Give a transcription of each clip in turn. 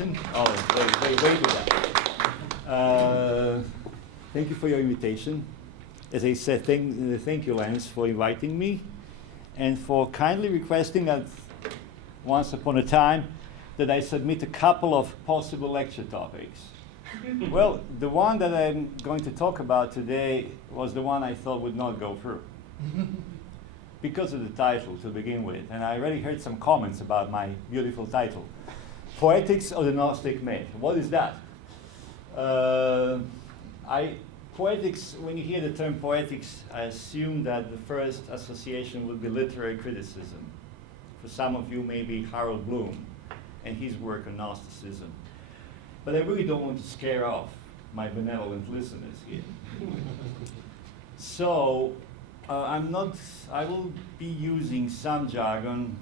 invitation. Oh, wait with that. Thank you for your invitation. As I said, thank you, Lance, for inviting me and for kindly requesting that once upon a time that I submit a couple of possible lecture topics. Well, the one that I'm going to talk about today was the one I thought would not go through because of the title to begin with. And I already heard some comments about my beautiful title, Poetics of the Gnostic Myth. What is that? Poetics, when you hear the term poetics, I assume that the first association would be literary criticism. For some of you, maybe Harold Bloom and his work on Gnosticism. But I really don't want to scare off my benevolent listeners here. So I will be using some jargon,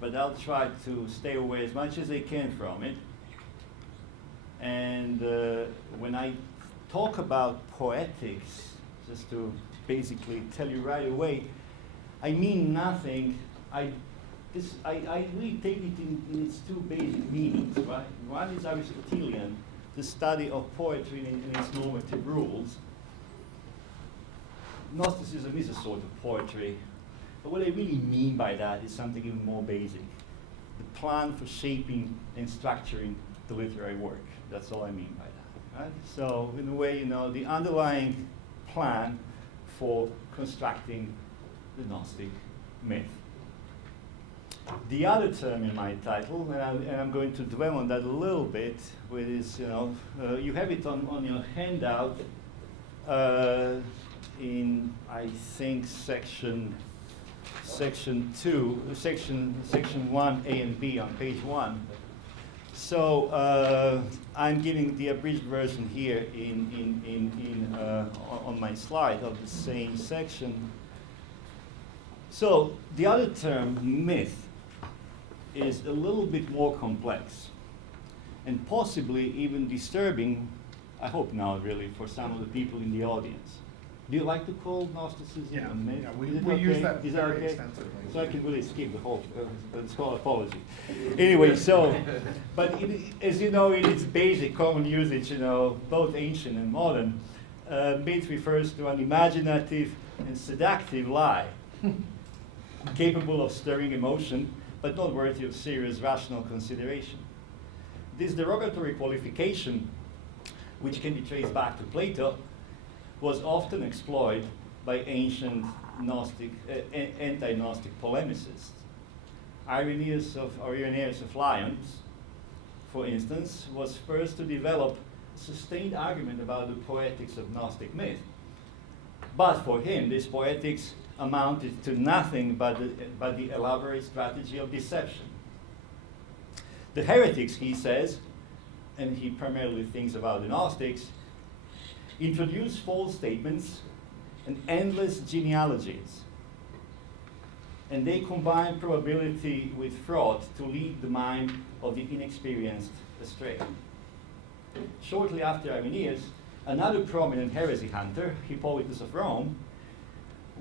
but I'll try to stay away as much as I can from it. And when I talk about poetics, just to basically tell you right away, I mean nothing. I really take it in its two basic meanings, right? One is Aristotelian, the study of poetry in its normative rules. Gnosticism is a sort of poetry, but what I really mean by that is something even more basic. The plan for shaping and structuring the literary work. That's all I mean by that. Right? So in a way, the underlying plan for constructing the Gnostic myth. The other term in my title, and I'm going to dwell on that a little bit, is, you have it on your handout in, I think, section 2, section 1, A and B on page 1. So I'm giving the abridged version here on my slide of the same section. So the other term, myth, is a little bit more complex and possibly even disturbing, I hope not really, for some of the people in the audience. Do you like to call Gnosticism a myth? Yeah, we use that very extensively. So I can really skip the whole apology. Anyway, so, but as you know, in its basic common usage, both ancient and modern, myth refers to an imaginative and seductive lie, capable of stirring emotion, but not worthy of serious rational consideration. This derogatory qualification, which can be traced back to Plato, was often exploited by ancient anti-Gnostic polemicists. Irenaeus of Lyons, for instance, was first to develop a sustained argument about the poetics of Gnostic myth. But for him, this poetics amounted to nothing but the elaborate strategy of deception. The heretics, he says, and he primarily thinks about the Gnostics, introduce false statements and endless genealogies. And they combine probability with fraud to lead the mind of the inexperienced astray. Shortly after Irenaeus, another prominent heresy hunter, Hippolytus of Rome,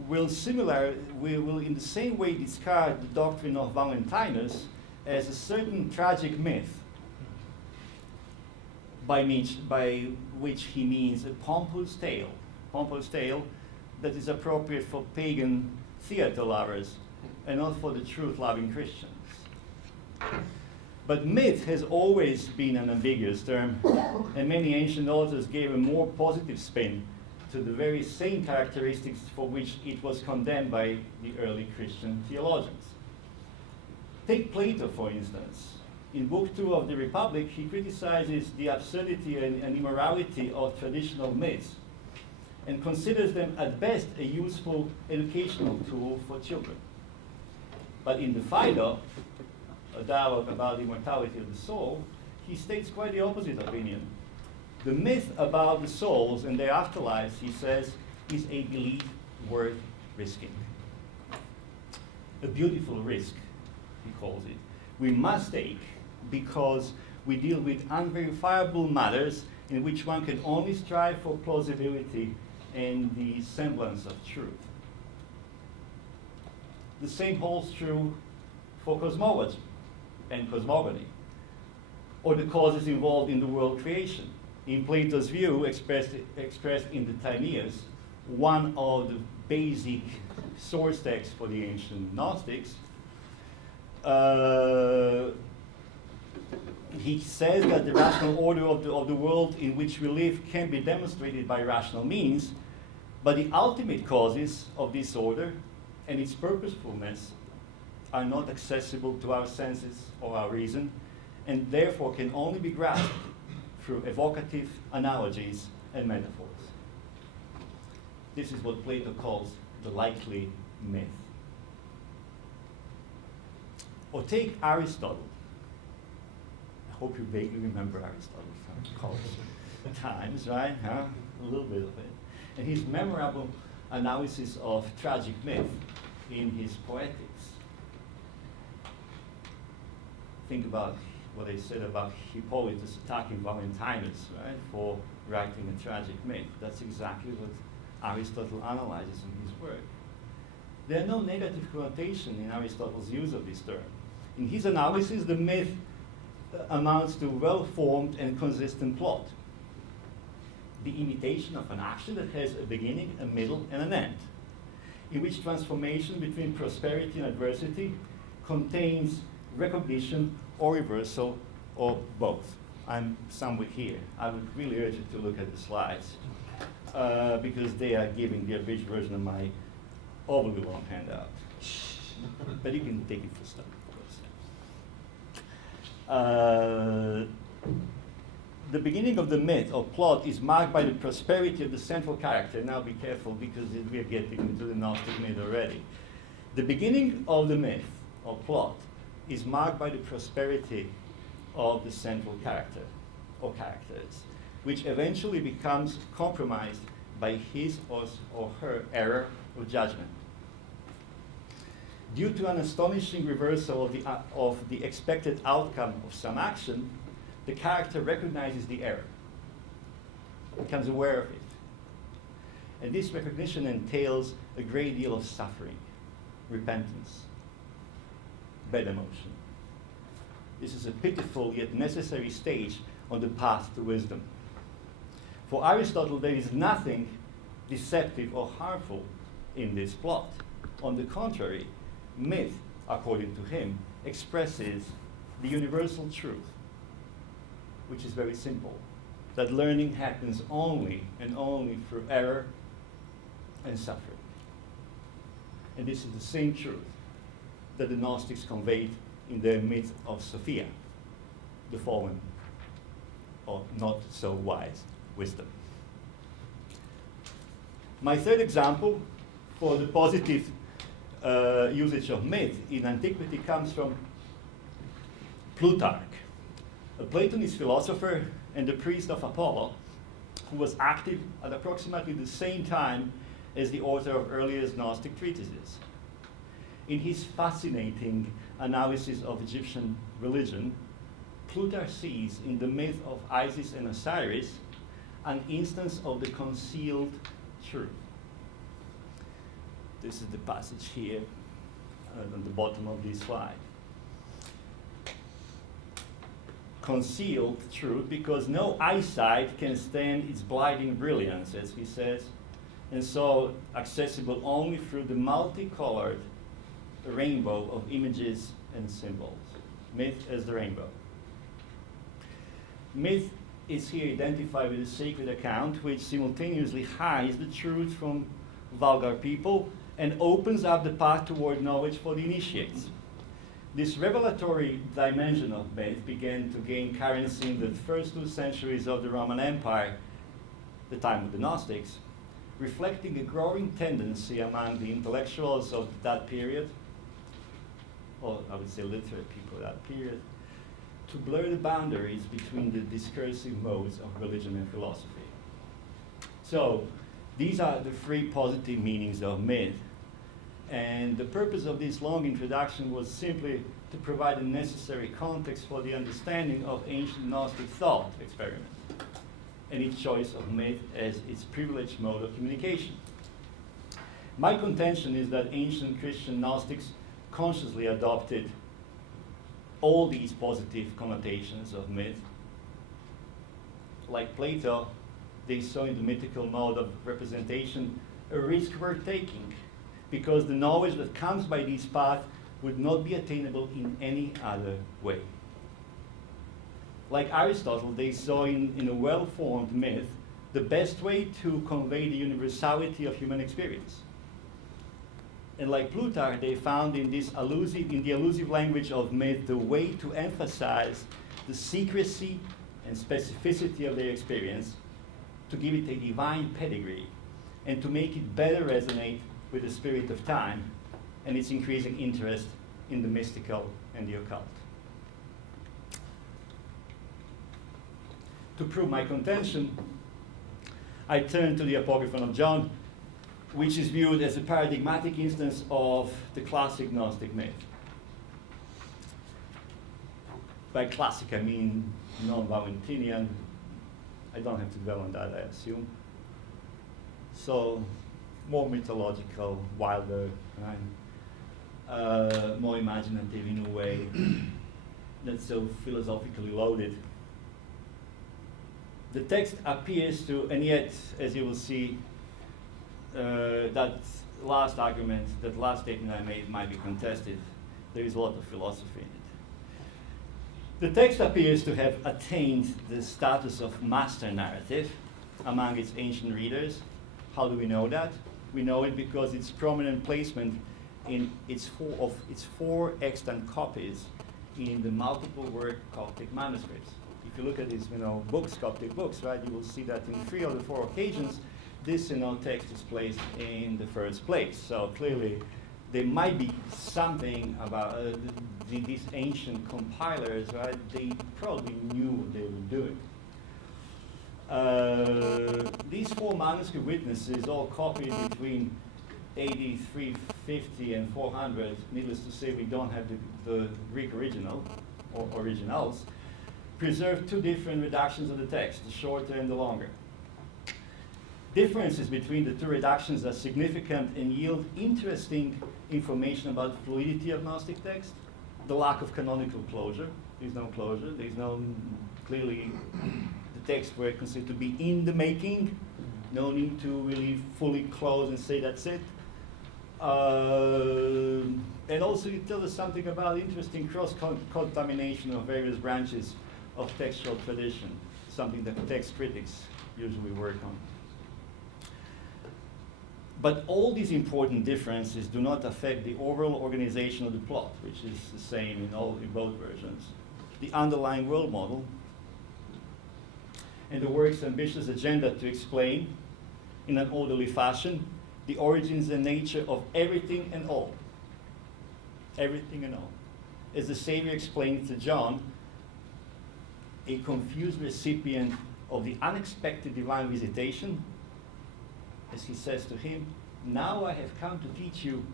will in the same way discard the doctrine of Valentinus as a certain tragic myth, by which he means a pompous tale that is appropriate for pagan theater lovers and not for the truth-loving Christians. But myth has always been an ambiguous term, and many ancient authors gave a more positive spin to the very same characteristics for which it was condemned by the early Christian theologians. Take Plato, for instance. In Book 2 of the Republic, he criticizes the absurdity and immorality of traditional myths and considers them at best a useful educational tool for children. But in the Phaedo, a dialogue about the immortality of the soul, he states quite the opposite opinion. The myth about the souls and their afterlives, he says, is a belief worth risking. A beautiful risk, he calls it. We must take because we deal with unverifiable matters in which one can only strive for plausibility and the semblance of truth. The same holds true for cosmology and cosmogony. or the causes involved in the world creation. In Plato's view, expressed in the Timaeus, one of the basic source texts for the ancient Gnostics, he says that the rational order of the world in which we live can be demonstrated by rational means, but the ultimate causes of this order and its purposefulness are not accessible to our senses or our reason, and therefore can only be grasped through evocative analogies and metaphors. This is what Plato calls the likely myth. Or take Aristotle. I hope you vaguely remember Aristotle from college times, right? Huh? A little bit of it. And his memorable analysis of tragic myth in his Poetics. Think about what they said about Hippolytus attacking Valentinus, right, for writing a tragic myth. That's exactly what Aristotle analyzes in his work. There are no negative connotation in Aristotle's use of this term. In his analysis, the myth amounts to well-formed and consistent plot. The imitation of an action that has a beginning, a middle, and an end, in which transformation between prosperity and adversity contains recognition or reversal or both. I'm somewhere here. I would really urge you to look at the slides because they are giving the abridged version of my overly long handout. But you can take it for study, of course. The beginning of the myth or plot is marked by the prosperity of the central character. Now be careful because we are getting into the Gnostic myth already. The beginning of the myth or plot is marked by the prosperity of the central character or characters, which eventually becomes compromised by his or her error of judgment. Due to an astonishing reversal of the expected outcome of some action, the character recognizes the error, becomes aware of it. And this recognition entails a great deal of suffering, repentance, bad emotion. This is a pitiful yet necessary stage on the path to wisdom. For Aristotle, there is nothing deceptive or harmful in this plot. On the contrary, myth, according to him, expresses the universal truth, which is very simple, that learning happens only and only through error and suffering. And this is the same truth that the Gnostics conveyed in their myth of Sophia, the fallen or not so wise wisdom. My third example for the positive usage of myth in antiquity comes from Plutarch, a Platonist philosopher and the priest of Apollo, who was active at approximately the same time as the author of earliest Gnostic treatises. In his fascinating analysis of Egyptian religion, Plutarch sees in the myth of Isis and Osiris an instance of the concealed truth. This is the passage here on the bottom of this slide. Concealed truth because no eyesight can stand its blinding brilliance, as he says, and so accessible only through the multicolored rainbow of images and symbols. Myth as the rainbow. Myth is here identified with a sacred account which simultaneously hides the truth from vulgar people and opens up the path toward knowledge for the initiates. This revelatory dimension of myth began to gain currency in the first 2 centuries of the Roman Empire, the time of the Gnostics, reflecting a growing tendency among the intellectuals of that period, or I would say literate people of that period, to blur the boundaries between the discursive modes of religion and philosophy. So these are the 3 positive meanings of myth. And the purpose of this long introduction was simply to provide a necessary context for the understanding of ancient Gnostic thought experiment and its choice of myth as its privileged mode of communication. My contention is that ancient Christian Gnostics consciously adopted all these positive connotations of myth. Like Plato, they saw in the mythical mode of representation a risk worth taking, because the knowledge that comes by this path would not be attainable in any other way. Like Aristotle, they saw in a well-formed myth the best way to convey the universality of human experience. And like Plutarch, they found in the elusive language of myth the way to emphasize the secrecy and specificity of their experience, to give it a divine pedigree, and to make it better resonate with the spirit of time and its increasing interest in the mystical and the occult. To prove my contention, I turn to the Apocryphon of John, which is viewed as a paradigmatic instance of the classic Gnostic myth. By classic, I mean non-Valentinian. I don't have to dwell on that, I assume. So, more mythological, wilder, right? More imaginative in a way, not so philosophically loaded. The text appears to, and yet, as you will see, that last argument, that last statement I made might be contested. There is a lot of philosophy in it. The text appears to have attained the status of master narrative among its ancient readers. How do we know that? We know it because its prominent placement in its four extant copies in the multiple word Coptic manuscripts. If you look at these, books, Coptic books, right, you will see that in 3 of the 4 occasions, this, text is placed in the first place. So clearly, there might be something about these ancient compilers, right? They probably knew what they were doing. These 4 manuscript witnesses, all copied between AD 350 and 400. Needless to say, we don't have the Greek original or originals. Preserve 2 different redactions of the text, the shorter and the longer. Differences between the 2 redactions are significant and yield interesting information about the fluidity of Gnostic text, the lack of canonical closure. There's no closure. There's no, clearly, the texts were considered to be in the making. No need to really fully close and say that's it. And also it tells us something about interesting cross-contamination of various branches of textual tradition, something that text critics usually work on. But all these important differences do not affect the overall organization of the plot, which is the same in both versions. The underlying world model and the work's ambitious agenda to explain in an orderly fashion the origins and nature of everything and all. Everything and all. As the Savior explained to John, a confused recipient of the unexpected divine visitation, as he says to him, now I have come to teach you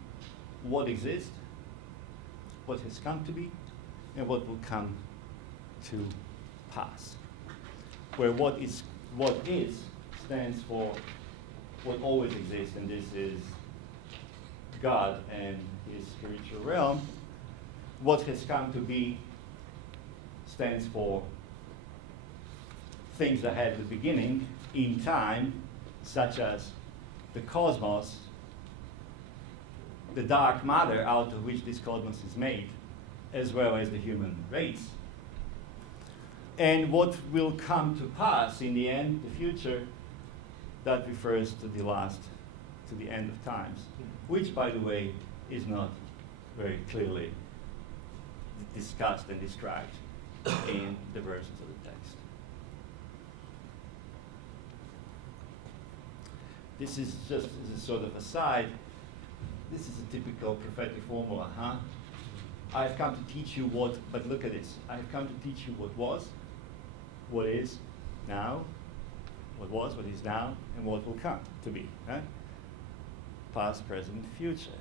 what exists, what has come to be, and what will come to pass. Where what is stands for what always exists, and this is God and his spiritual realm. What has come to be stands for things that had the beginning in time, such as the cosmos, the dark matter out of which this cosmos is made, as well as the human race. And what will come to pass in the end, the future, that refers to the end of times, which, by the way, is not very clearly discussed and described in the versions of the text. This is just as a sort of aside. This is a typical prophetic formula, huh? I've come to teach you what, but look at this. I've come to teach you what was, what is now, what was, what is now, and what will come to be, right? Past, present, future.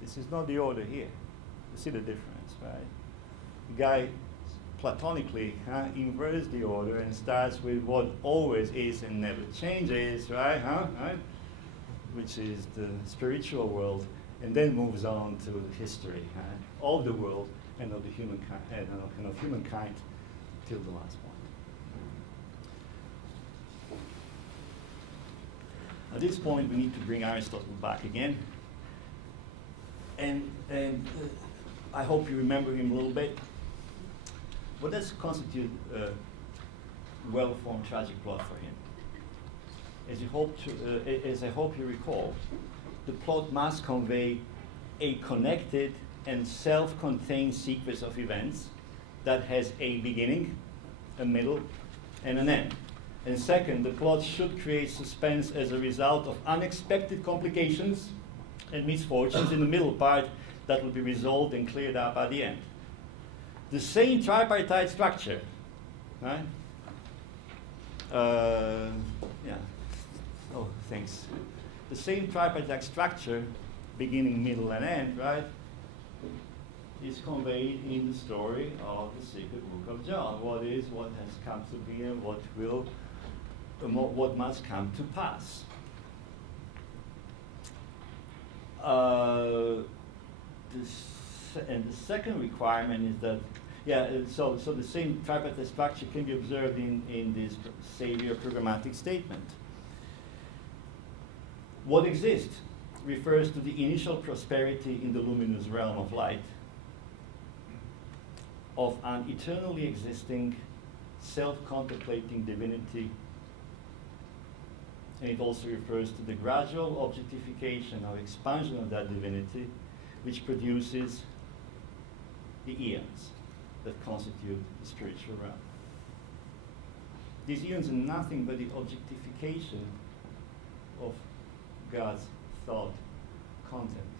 This is not the order here. You see the difference, right? The guy platonically inverts the order and starts with what always is and never changes, right? Right? Which is the spiritual world, and then moves on to the history of the world and of the humankind, and of humankind till the last point. At this point, we need to bring Aristotle back again, and I hope you remember him a little bit. What does constitute a well-formed tragic plot for him? As I hope you recall, the plot must convey a connected and self-contained sequence of events that has a beginning, a middle, and an end. And second, the plot should create suspense as a result of unexpected complications and misfortunes in the middle part that will be resolved and cleared up at the end. The same tripartite structure, right? Yeah. Oh, thanks. The same tripartite structure, beginning, middle, and end, right, is conveyed in the story of the secret book of John. What is, what has come to be, and what will, what must come to pass. And the second requirement is that, so the same tripartite structure can be observed in this Savior programmatic statement. What exists refers to the initial prosperity in the luminous realm of light of an eternally existing, self-contemplating divinity, and it also refers to the gradual objectification or expansion of that divinity, which produces the eons that constitute the spiritual realm. These eons are nothing but the objectification of God's thought content.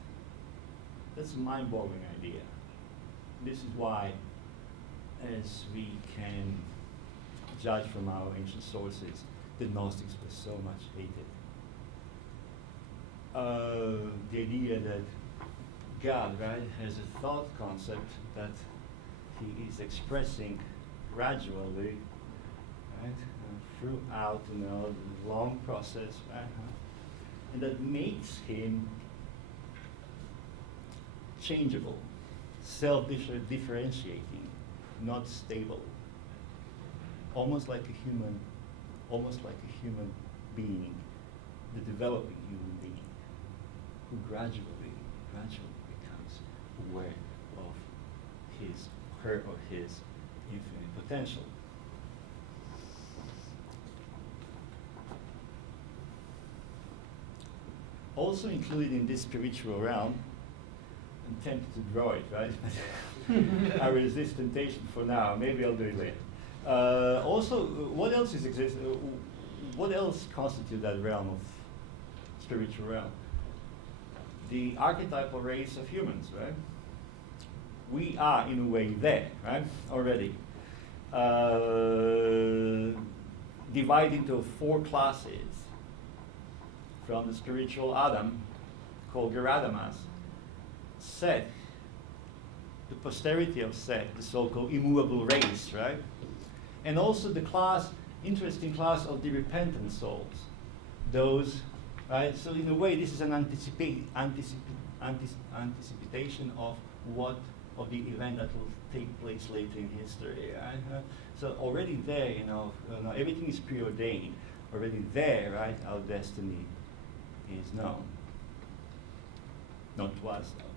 That's a mind-boggling idea. This is why, as we can judge from our ancient sources, the Gnostics were so much hated. The idea that God, right, has a thought concept that he is expressing gradually, right, throughout, the long process, right, and that makes him changeable, self-differentiating, not stable, almost like a human being, the developing human being, who gradually becomes aware of her or his infinite potential. Also included in this spiritual realm, I'm tempted to draw it, right? I resist temptation for now. Maybe I'll do it later. Also, what else what else constitutes that realm of spiritual realm? The archetypal race of humans, right? We are, in a way, there, right? Already. Divided into 4 classes. From the spiritual Adam, called Geradamas, Seth, the posterity of Seth, the so-called immovable race, right? And also the interesting class of the repentant souls. Those, right? So in a way, this is an anticipation of the event that will take place later in history. Right? So already there, everything is preordained. Already there, right? Our destiny is known. Not to us, though.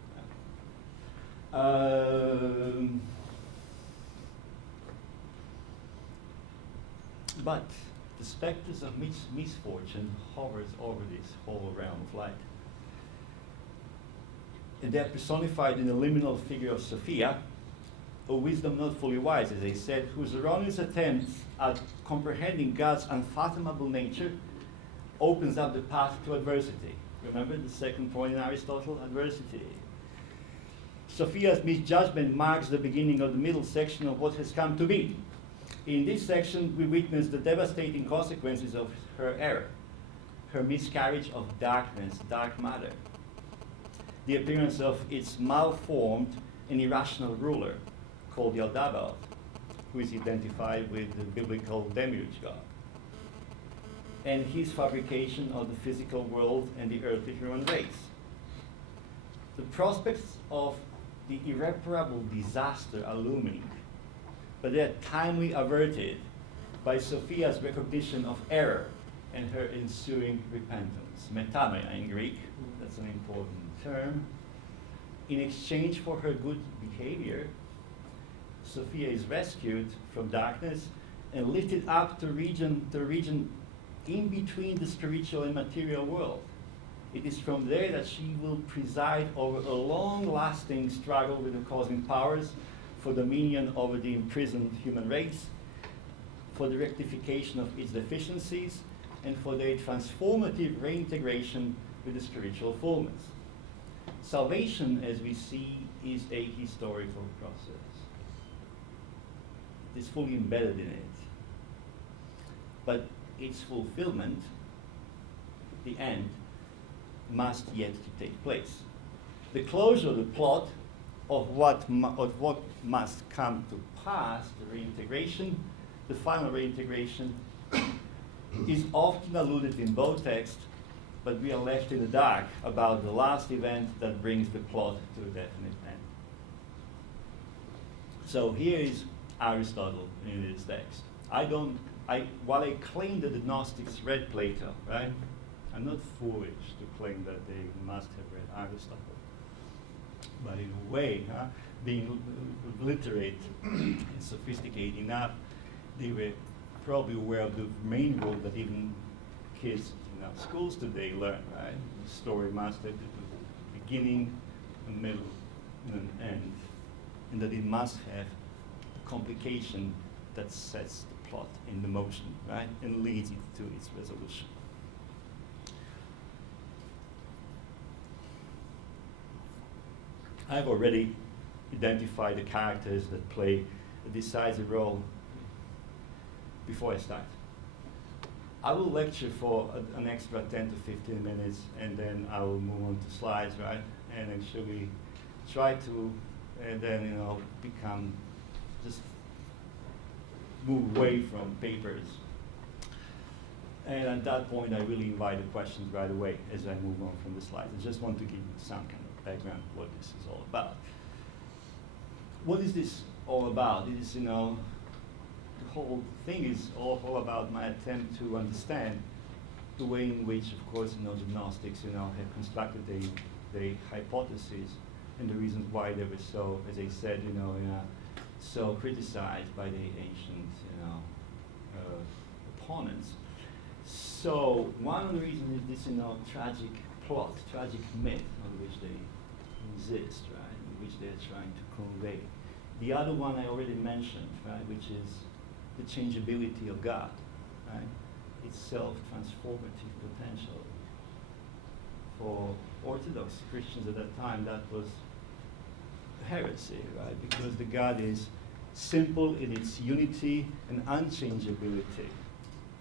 But the specters of misfortune hovers over this whole realm of light. And they're personified in the liminal figure of Sophia, a wisdom not fully wise, as I said, whose erroneous attempts at comprehending God's unfathomable nature opens up the path to adversity. Remember the second point in Aristotle? Adversity. Sophia's misjudgment marks the beginning of the middle section of what has come to be. In this section, we witness the devastating consequences of her error, her miscarriage of darkness, dark matter, the appearance of its malformed and irrational ruler, called Yaldabaoth, who is identified with the biblical demiurge god, and his fabrication of the physical world and the earthly human race. The prospects of the irreparable disaster are looming, but they are timely averted by Sophia's recognition of error and her ensuing repentance. Metanoia in Greek, that's an important term. In exchange for her good behavior, Sophia is rescued from darkness and lifted up to the region in between the spiritual and material world. It is from there that she will preside over a long-lasting struggle with the cosmic powers for dominion over the imprisoned human race, for the rectification of its deficiencies, and for their transformative reintegration with the spiritual fullness. Salvation, as we see, is a historical process. It is fully embedded in it. But its fulfillment, the end, must yet to take place. The closure of the plot of what must come to pass, the reintegration, the final reintegration, is often alluded in both texts, but we are left in the dark about the last event that brings the plot to a definite end. So here is Aristotle in this text. While I claim that the Gnostics read Plato, right? I'm not foolish to claim that they must have read Aristotle. But in a way, being literate and sophisticated enough, they were probably aware of the main rule that even kids in our schools today learn, right? The story must have the beginning, a middle, and an end. And that it must have a complication that sets the plot into motion, right? And leads it to its resolution. I've already identified the characters that play a decisive role before I start. I will lecture for an extra 10 to 15 minutes, and then I will move on to slides, right? And actually try to, and then, become, just move away from papers. And at that point, I really invite the questions right away as I move on from the slides. I just want to give you some kind of background of what this is all about. What is this all about? It is, the whole thing is all about my attempt to understand the way in which, of course, the Gnostics, have constructed their hypotheses and the reasons why they were so, as I said, so criticized by the ancient, opponents. So one of the reasons is this, tragic plot, tragic myth on which they exist, right, which they're trying to convey. The other one I already mentioned, right, which is the changeability of God, right, its self-transformative potential. For Orthodox Christians at that time, that was heresy, right, because the God is simple in its unity and unchangeability.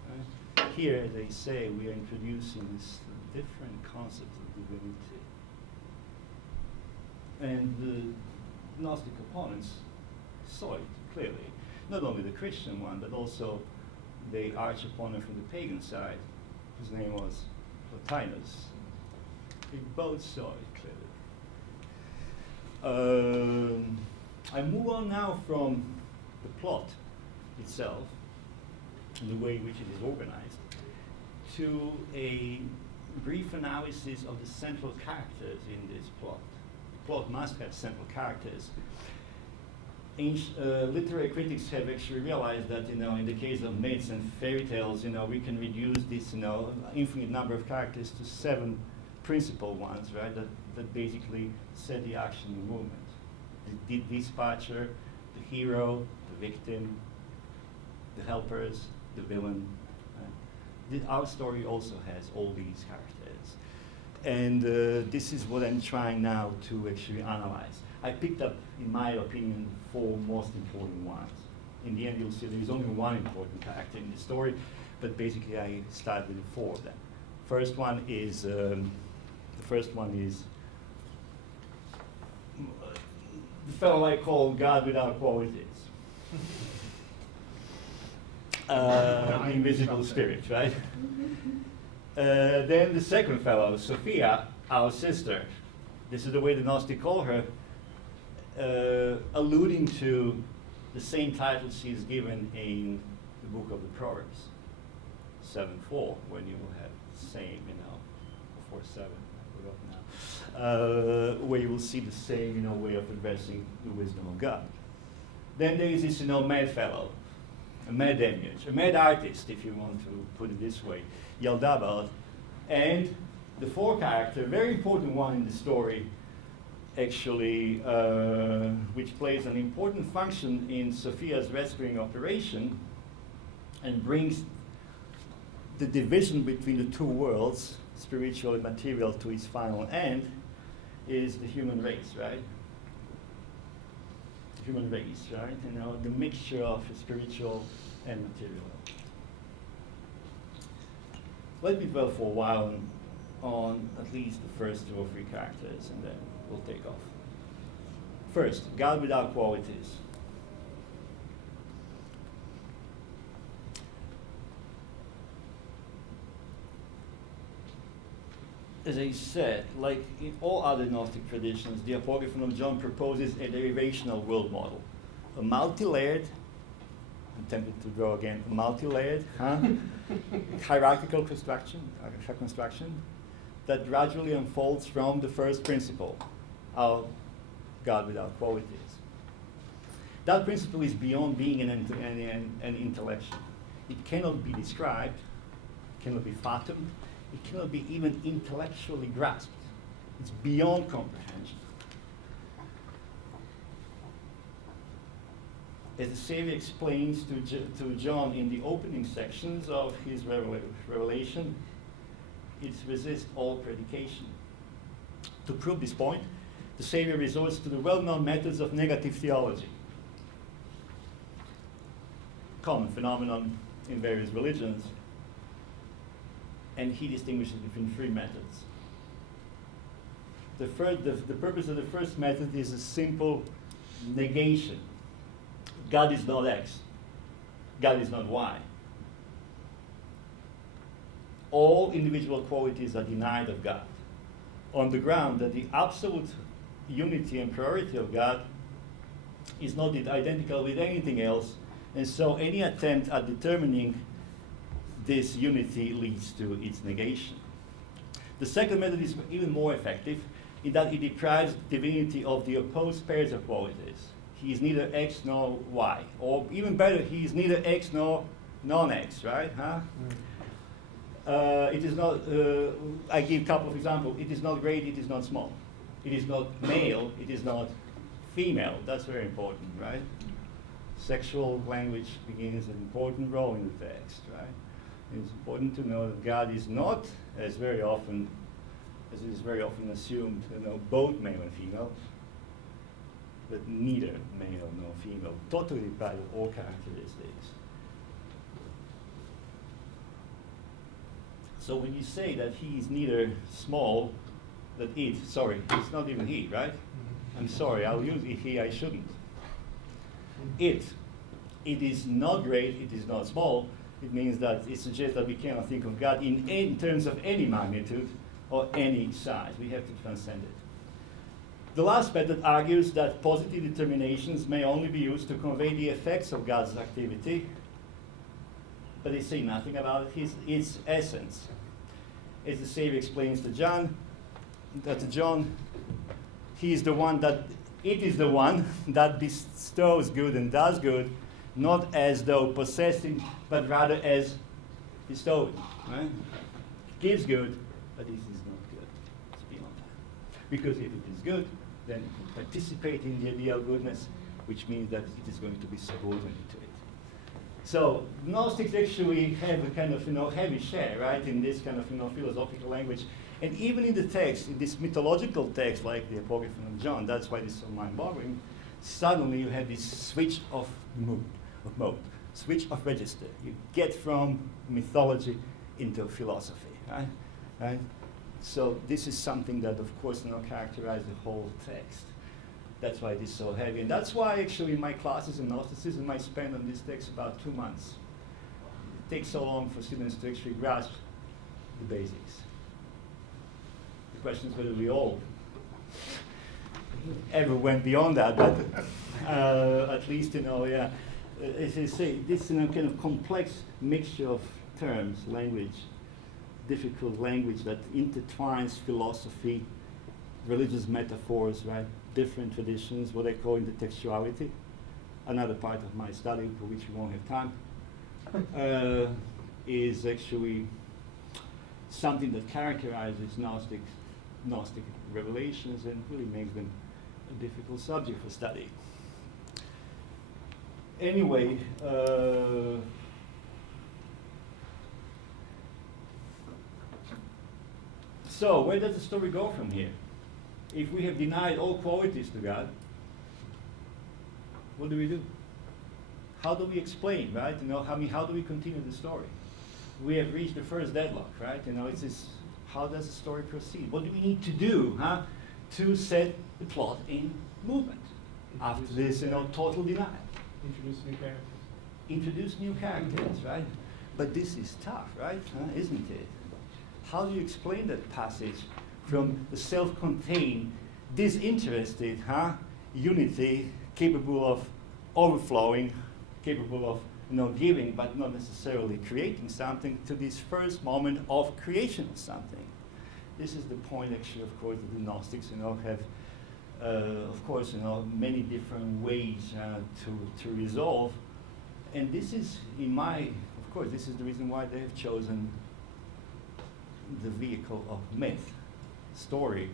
Right? Here they say we are introducing this different concept of divinity. And the Gnostic opponents saw it clearly. Not only the Christian one, but also the arch opponent from the pagan side, whose name was Plotinus. They both saw it clearly. I move on now from the plot itself and the way in which it is organized to a brief analysis of the central characters in this plot. The plot must have central characters. Literary critics have actually realized that, in the case of myths and fairy tales, we can reduce this, infinite number of characters to 7 principal ones, right, that basically set the action in movement. The dispatcher, the hero, the victim, the helpers, the villain. Right? Our story also has all these characters. And this is what I'm trying now to actually analyze. I picked up, in my opinion, 4 most important ones. In the end, you'll see there's only one important character in the story, but basically I started with 4 of them. The first one is the fellow I call God without qualities. The invisible spirit, right? Then the second fellow, Sophia, our sister. This is the way the Gnostic call her. alluding to the same titles he is given in the book of the Proverbs, 7:4, when you will have same, 4:7, I forgot now, where you will see the same, way of addressing the wisdom of God. Then there is this, mad fellow, a mad image, a mad artist, if you want to put it this way, Yaldabaoth, and the fourth character, a very important one in the story, actually, which plays an important function in Sophia's rescuing operation and brings the division between the two worlds, spiritual and material, to its final end, is the human race, right? The human race, right? The mixture of spiritual and material. Let me dwell for a while on at least the first 2 or 3 characters, and then we'll take off. First, God without qualities. As I said, like in all other Gnostic traditions, the Apocryphon of John proposes a derivational world model, a multi-layered, I'm tempted to draw again, a multi-layered, hierarchical construction that gradually unfolds from the first principle of God without qualities. That principle is beyond being an intellection. It cannot be described, it cannot be fathomed, it cannot be even intellectually grasped. It's beyond comprehension. As the Savior explains to John in the opening sections of his revelation, it resists all predication. To prove this point, the Savior resorts to the well-known methods of negative theology, common phenomenon in various religions, and he distinguishes between 3 methods. The purpose of the first method is a simple negation. God is not X. God is not Y. All individual qualities are denied of God on the ground that the absolute unity and priority of God is not identical with anything else, and so any attempt at determining this unity leads to its negation. The second method is even more effective in that it deprives divinity of the opposed pairs of qualities. He is neither X nor Y, or even better, he is neither X nor non-X, right? It is not, I give a couple of examples. It is not great, it is not small. It is not male, it is not female. That's very important, right? Sexual language begins an important role in the text, right? It's important to know that God is not, as is very often assumed, both male and female, but neither male nor female, totally deprived of all characteristics. So when you say that he is neither small, it's not even he, right? I'm sorry, I'll use he, I shouldn't. It is not great, it is not small. It means that it suggests that we cannot think of God in terms of any magnitude or any size. We have to transcend it. The last method argues that positive determinations may only be used to convey the effects of God's activity, but they say nothing about its essence. As the Savior explains to John, it is the one that bestows good and does good, not as though possessing, but rather as bestowing. Right? Gives good, but this is not good. It's beyond that. Because if it is good, then it can participate in the ideal goodness, which means that it is going to be subordinate to it. So Gnostics actually have a kind of heavy share, right, in this kind of philosophical language. And even in the text, in this mythological text like the Apocryphon of John, that's why this is so mind-boggling, suddenly you have this switch of mode, switch of register. You get from mythology into philosophy, right? So this is something that, of course, characterizes the whole text. That's why it is so heavy. And that's why, actually, in my classes in Gnosticism, I spend on this text about 2 months. It takes so long for students to actually grasp the basics. The question is whether we all ever went beyond that, but at least, yeah. As I say, this kind of complex mixture of terms, language, difficult language that intertwines philosophy, religious metaphors, right? Different traditions, what I call intertextuality, another part of my study for which we won't have time, is actually something that characterizes Gnostic revelations and really makes them a difficult subject for study. Anyway, so where does the story go from here? If we have denied all qualities to God, what do? How do we explain, right? How do we continue the story? We have reached the first deadlock, right? It's this, how does the story proceed? What do we need to do, to set the plot in movement after this, total denial? Introduce new characters. Introduce new characters, right? But this is tough, right? Isn't it? How do you explain that passage from the self-contained, disinterested, unity, capable of overflowing, capable of giving, but not necessarily creating something, to this first moment of creation of something? This is the point, actually, of course, that the Gnostics, have, of course, many different ways to resolve. And this is, of course, this is the reason why they have chosen the vehicle of myth, story,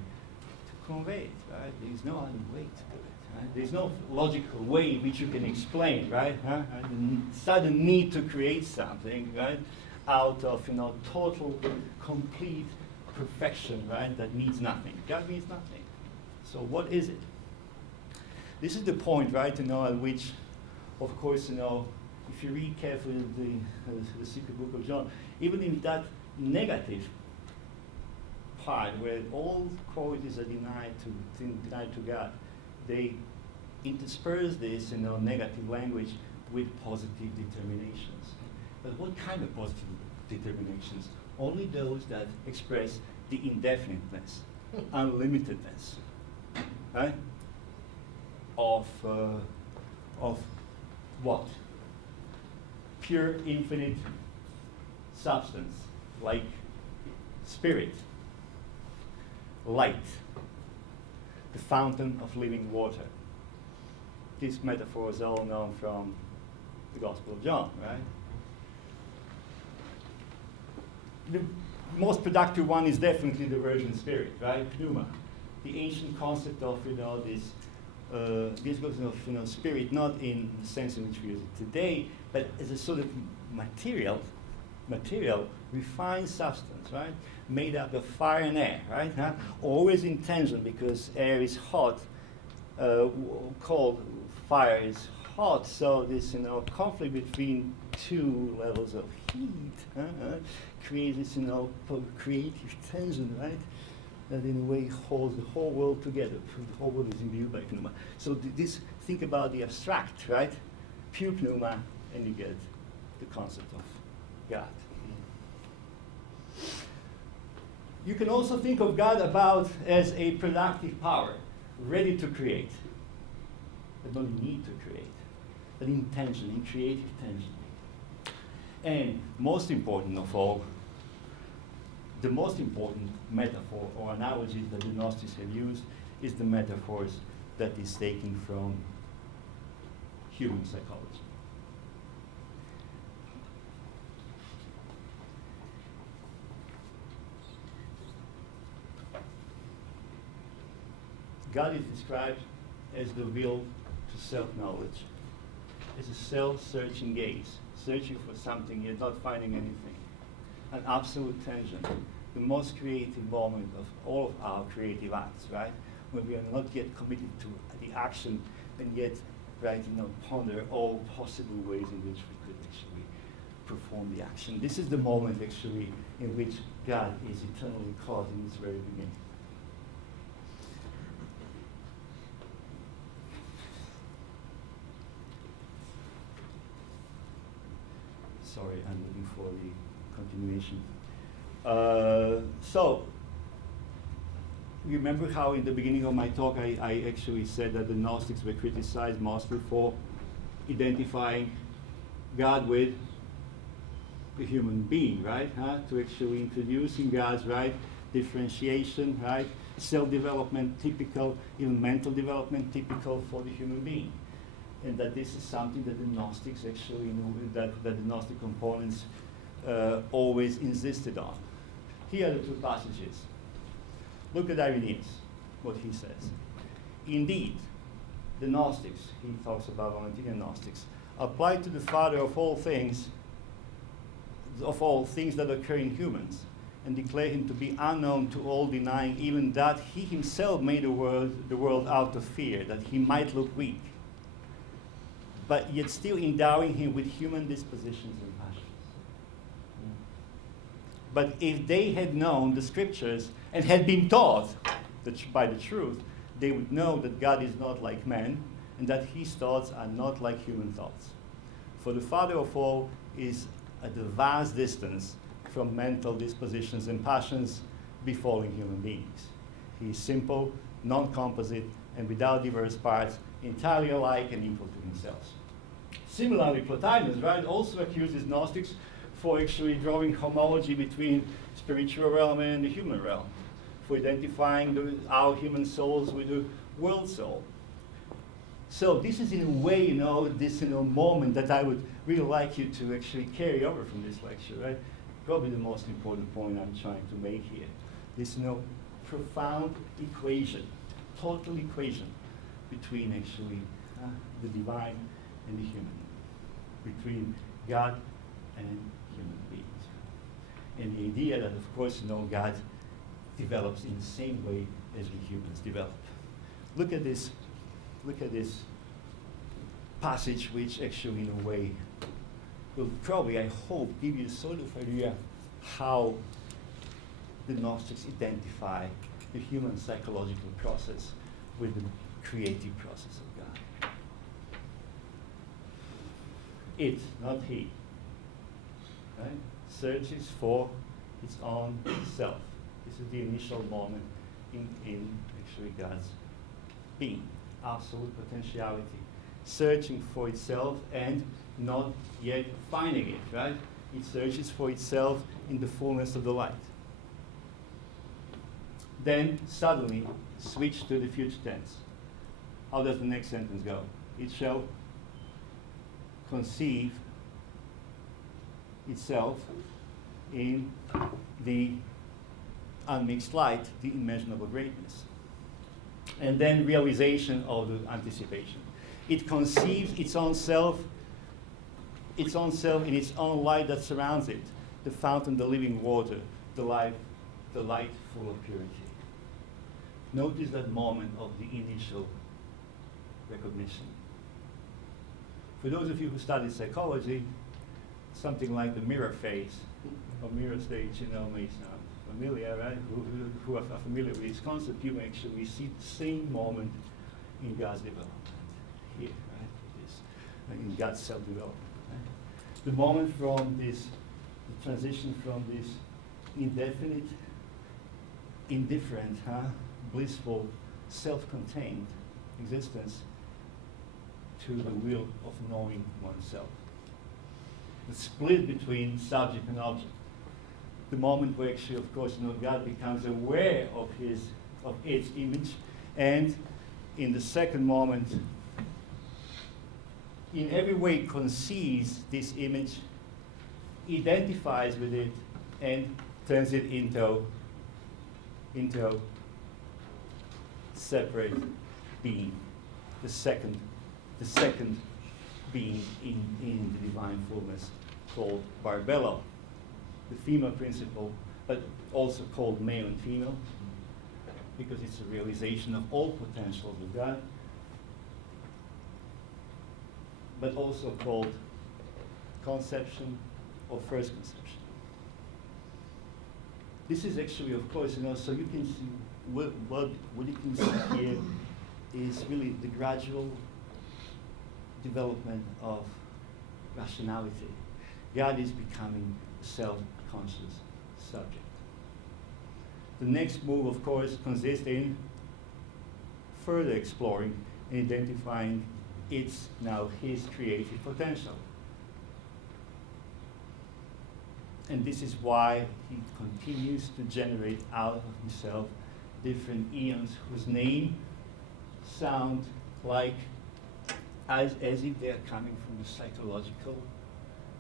to convey it, right? There's no other way to do it, right? There's no logical way in which you can explain, right? The sudden need to create something, right? Out of, total, complete perfection, right? That means nothing. God means nothing. So what is it? This is the point, right, at which, of course, if you read carefully the secret book of John, even in that negative part where all qualities are denied to God, they intersperse this negative language with positive determinations. But what kind of positive determinations? Only those that express the indefiniteness, unlimitedness, right? Of what? Pure, infinite substance, like spirit, light, the fountain of living water. These metaphors are all known from the Gospel of John, right? The most productive one is definitely the Virgin Spirit, right? Pneuma, the ancient concept of this goes of spirit, not in the sense in which we use it today, but as a sort of material, refined substance, right? Made up of fire and air, right? Always in tension because air is hot, cold, fire is hot. So this conflict between two levels of heat creates this creative tension, right? That in a way holds the whole world together. The whole world is imbued by pneuma. So think about the abstract, right? Pure pneuma, and you get the concept of God. You can also think of God as a productive power, ready to create, but not need to create, but in tension, in creative tension. And most important of all, the most important metaphor or analogies that the Gnostics have used is the metaphors that is taken from human psychology. God is described as the will to self-knowledge, as a self-searching gaze, searching for something yet not finding anything, an absolute tension, the most creative moment of all of our creative acts, right? When we are not yet committed to the action and yet, right, ponder all possible ways in which we could actually perform the action. This is the moment actually in which God is eternally caught in its very beginning. Sorry, I'm looking for the continuation. So, remember how in the beginning of my talk I actually said that the Gnostics were criticized mostly for identifying God with the human being, right? To actually introducing God's, right? Differentiation, right? Self-development typical, even mental development typical for the human being. And that this is something that the Gnostics actually, that the Gnostic components always insisted on. Here are the two passages. Look at Irenaeus, what he says. Indeed, the Gnostics, he talks about Valentinian Gnostics, apply to the Father of all things that occur in humans, and declare him to be unknown to all, denying even that he himself made the world out of fear, that he might look weak, but yet still endowing him with human dispositions and passions. But if they had known the scriptures and had been taught by the truth, they would know that God is not like man, and that his thoughts are not like human thoughts. For the Father of all is at a vast distance from mental dispositions and passions befalling human beings. He is simple, non-composite, and without diverse parts, entirely alike and equal to himself. Similarly, Plotinus, right, also accuses Gnostics for actually drawing homology between spiritual realm and the human realm, for identifying our human souls with the world soul. So this is in a way, this moment that I would really like you to actually carry over from this lecture, right? Probably the most important point I'm trying to make here. This, profound equation, total equation between actually the divine and the human, between God and human beings. And the idea that, of course, God develops in the same way as we humans develop. Look at this passage, which actually, in a way, will probably, I hope, give you a sort of idea how the Gnostics identify the human psychological process with the creative process of God. It, not he, right, searches for its own self. This is the initial moment in actually God's being, absolute potentiality, searching for itself and not yet finding it, right? It searches for itself in the fullness of the light. Then suddenly switch to the future tense. How does the next sentence go? It shall conceive itself in the unmixed light, the immeasurable greatness. And then realization of the anticipation. It conceives its own self in its own light that surrounds it, the fountain, the living water, the light full of purity. Notice that moment of the initial recognition. For those of you who study psychology, something like the mirror phase or mirror stage, may sound familiar, right? Who are familiar with this concept, you actually see the same moment in God's development here, right? This, in God's self-development. Right? The moment from this, the transition from this indefinite, indifferent, blissful, self-contained existence to the will of knowing oneself. The split between subject and object. The moment where actually, of course, God becomes aware of its image, and in the second moment, in every way conceives this image, identifies with it, and turns it into separate being, the second being in the divine fullness, called Barbello, the female principle, but also called male and female, because it's a realization of all potentials of God, but also called conception or first conception. This is actually, of course, so you can see what you can see here is really the gradual development of rationality. God is becoming a self-conscious subject. The next move, of course, consists in further exploring and identifying his creative potential. And this is why he continues to generate out of himself different eons whose name sound like as if they are coming from a psychological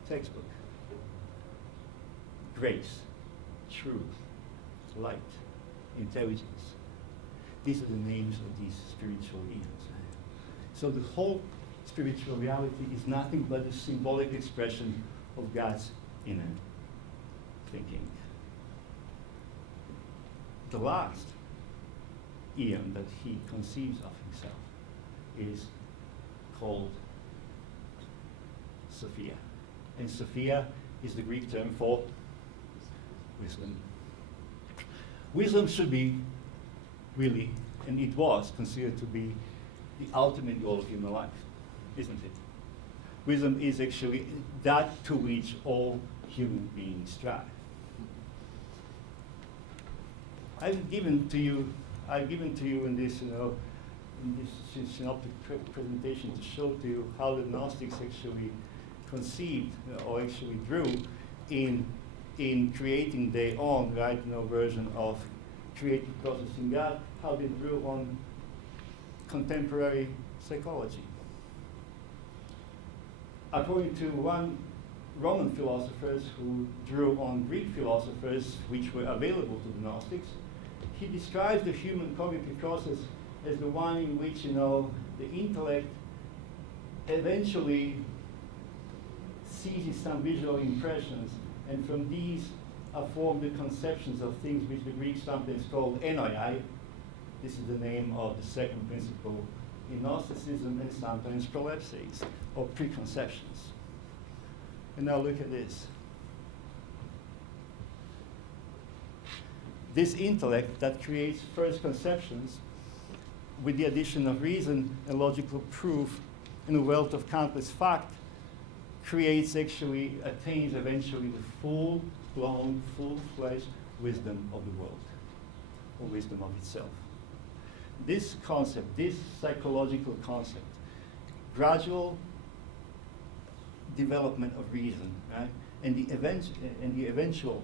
textbook. Grace, truth, light, intelligence. These are the names of these spiritual eons. So the whole spiritual reality is nothing but a symbolic expression of God's inner thinking. The last eon that he conceives of himself is called Sophia. And Sophia is the Greek term for wisdom. Wisdom should be really, and it was considered to be the ultimate goal of human life, isn't it? Wisdom is actually that to which all human beings strive. I've given to you in this, in this synoptic presentation to show to you how the Gnostics actually conceived or actually drew in creating their own version of creative process in God, how they drew on contemporary psychology. According to one Roman philosophers who drew on Greek philosophers which were available to the Gnostics, he describes the human cognitive process as the one in which, the intellect eventually seizes some visual impressions, and from these are formed the conceptions of things which the Greeks sometimes called enoi. This is the name of the second principle in Gnosticism, and sometimes prolepses, or preconceptions. And now look at this. This intellect that creates first conceptions with the addition of reason and logical proof and a wealth of countless fact attains eventually the full-blown, full-fledged wisdom of the world, or wisdom of itself. This concept, this psychological concept, gradual development of reason, right, and the eventual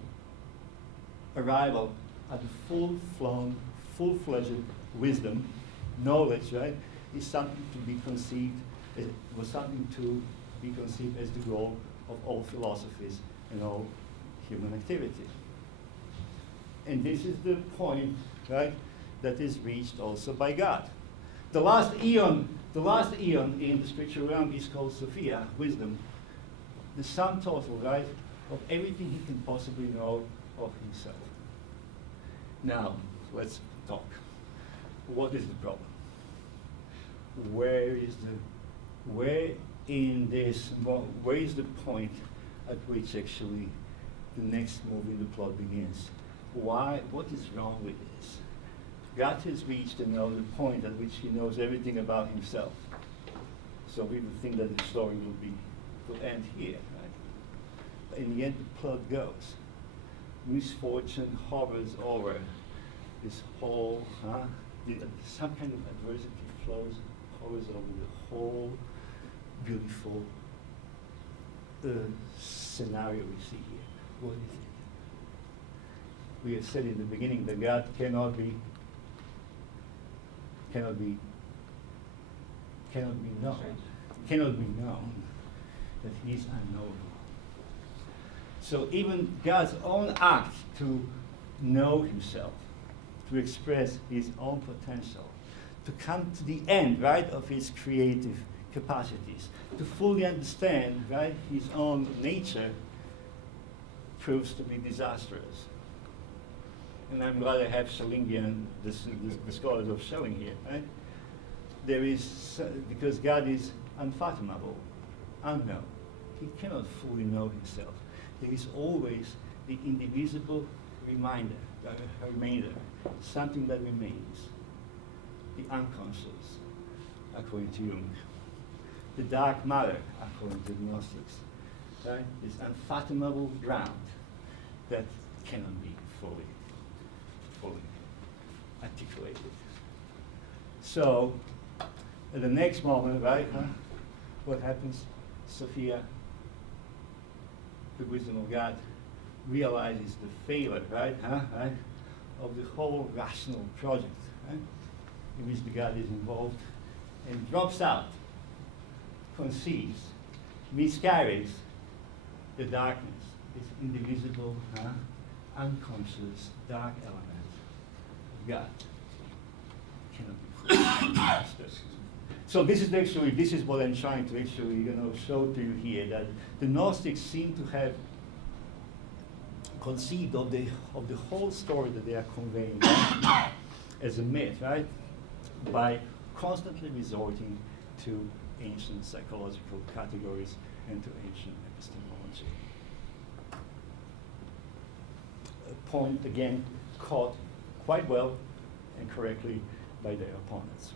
arrival at the full-flown, full-fledged wisdom, knowledge, right, is something to be conceived, was something to be conceived as the goal of all philosophies and all human activity. And this is the point, right, that is reached also by God. The last eon in the spiritual realm is called Sophia, wisdom. The sum total, right, of everything he can possibly know of himself. Now, let's talk. What is the problem? Where is the point at which actually the next move in the plot begins? What is wrong with this? God has reached the point at which he knows everything about himself. So we would think that the story will end here, right? And yet the plot goes. Misfortune hovers over this whole, some kind of adversity hovers over the whole beautiful scenario we see here. What is it? We have said in the beginning that God cannot be known, that he is unknowable. So even God's own act to know himself, to express his own potential, to come to the end, right, of his creative capacities, to fully understand, right, his own nature, proves to be disastrous. And I'm glad I have Schellingian, the scholars of Schelling here, right? Because God is unfathomable, unknown. He cannot fully know himself. There is always the indivisible remainder, something that remains, the unconscious, according to Jung, the dark matter, according to the Gnostics, right? This unfathomable ground that cannot be fully articulated. So, at the next moment, right, what happens? Sophia, the wisdom of God, realizes the failure, right, of the whole rational project, right, in which the God is involved, and drops out, conceives, miscarries the darkness, this indivisible, unconscious, dark element of God. Cannot be So this is what I'm trying to actually, show to you here, that the Gnostics seem to have conceived of the whole story that they are conveying as a myth, right? By constantly resorting to ancient psychological categories and to ancient epistemology. A point, again, caught quite well and correctly by their opponents.